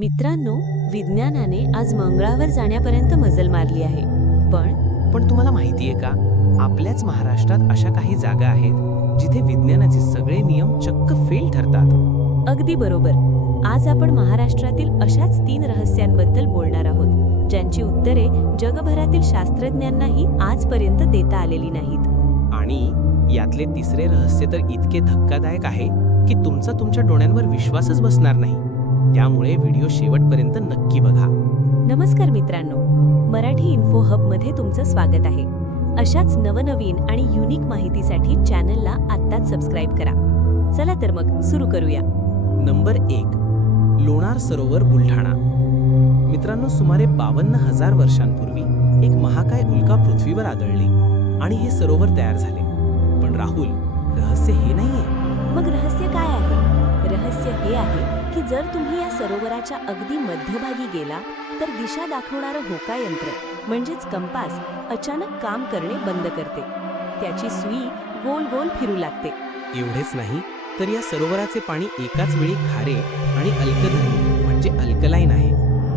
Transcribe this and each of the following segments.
मित्रांनो, विज्ञानाने आज मंगळावर जाण्यापर्यंत मजल मारली आहे. पण तुम्हाला माहितीये का, आपल्याच महाराष्ट्रात अशा काही जागा आहेत जिथे विज्ञानाचे सगळे नियम चक्क फेल ठरतात. अगदी बरोबर. आज आपण महाराष्ट्रातील अशाच 3 रहस्यांबद्दल बोलणार आहोत, ज्यांची उत्तरे जगभरातील शास्त्रज्ञांनाही आजपर्यंत देता आलेली नाहीत. आणि यातले तिसरे रहस्य तर इतके धक्कादायक आहे की तुमच्या डोळ्यांवर विश्वासच बसणार नाही. त्यामुळे व्हिडिओ शेवटपर्यंत नक्की बघा. नमस्कार मित्रांनो, मराठी इन्फो हबमध्ये तुमचं स्वागत आहे. अशाच नवनवीन आणि युनिक माहितीसाठी चॅनलला आत्ताच सबस्क्राईब करा. चला तर मग सुरू करूया. नंबर 1, लोणार सरोवर बुलढाणा. मित्रांनो, सुमारे 52,000 वर्षांपूर्वी एक महाकाय उल्का पृथ्वीवर आदळली आणि हे सरोवर तयार झाले. पण राहुल, रहस्य हे नाहीये. मग रहस्य काय आहे? रहस्य हे आहे की जर तुम्ही या सरोवराच्या अगदी मध्यभागी गेला तर दिशा दाखवणारं होकायंत्र म्हणजेच कंपास अचानक काम करणे बंद करते. त्याची सुई गोल गोल फिरू लागते. एवढेच नाही तर या सरोवराचे पाणी एकाच वेळी खारे आणि अल्कधर्मी म्हणजे अल्कलाईन आहे.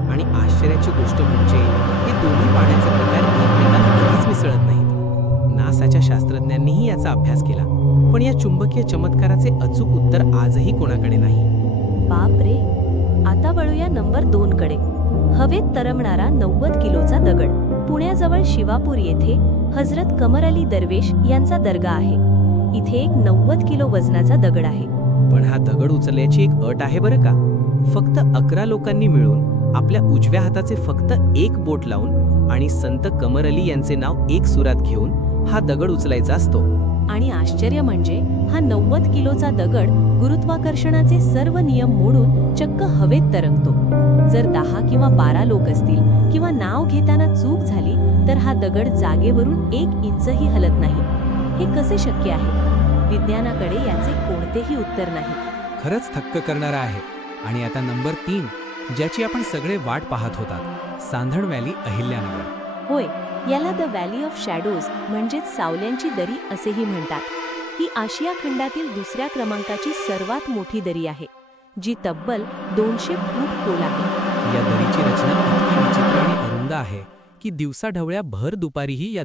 आणि आश्चर्याची गोष्ट म्हणजे हे दोन्ही पाण्याचे प्रकार एकमेकांत कधीच मिसळत नाहीत. नासाच्या शास्त्रज्ञांनीही याचा अभ्यास केला, पण या चुंबकीय चमत्काराचे अचूक उत्तर आजही कोणाकडे नाही. बाप रे. आता वळूया नंबर 2 कडे. हवेत तरंगणारा 90 किलोचा दगड. पुण्याजवळ शिवापूर येथे हजरत कमर अली दरवेश यांचा दर्गा आहे. इथे एक 90 किलो वजनाचा दगड आहे. पण हा दगड उचलण्याची एक अट आहे बरं का. फक्त 11 लोकांनी मिळून आपल्या उजव्या हाताचे फक्त एक बोट लावून आणि संत कमर अली यांचे नाव एक सुरात घेऊन हा दगड उचलायचा असतो. आणि आश्चर्य म्हणजे हा 90 किलोचा दगड गुरुत्वाकर्षणाचे सर्व नियम मोडून चक्क हवेत तरंगतो. जर 10 किंवा 12 लोक असतील किंवा नाव घेताना चूक झाली तर हा दगड जागेवरून 1 इंचही हलत नाही. हे कसे शक्य आहे? विज्ञानाकडे याचे कोणतेही उत्तर नाही. खरंच थक्क करणारा आहे. आणि आता नंबर 3, ज्याची आपण सगळे वाट पाहत होतात, सांधण व्हॅली, अहिल्यानगर. होय, याला द व्हॅली ऑफ शॅडोज म्हणजेच सावल्यांची दरी असेही म्हणतात. ही आशिया खंडातील 2ऱ्या क्रमांकाची सर्वात मोठी दरी आहे, जी तब्बल 200 फूट खोल आहे. या दरीची रचना इतकी विचित्र आणि अरुंद आहे की दिवसाढवळ्या भर दुपारीही या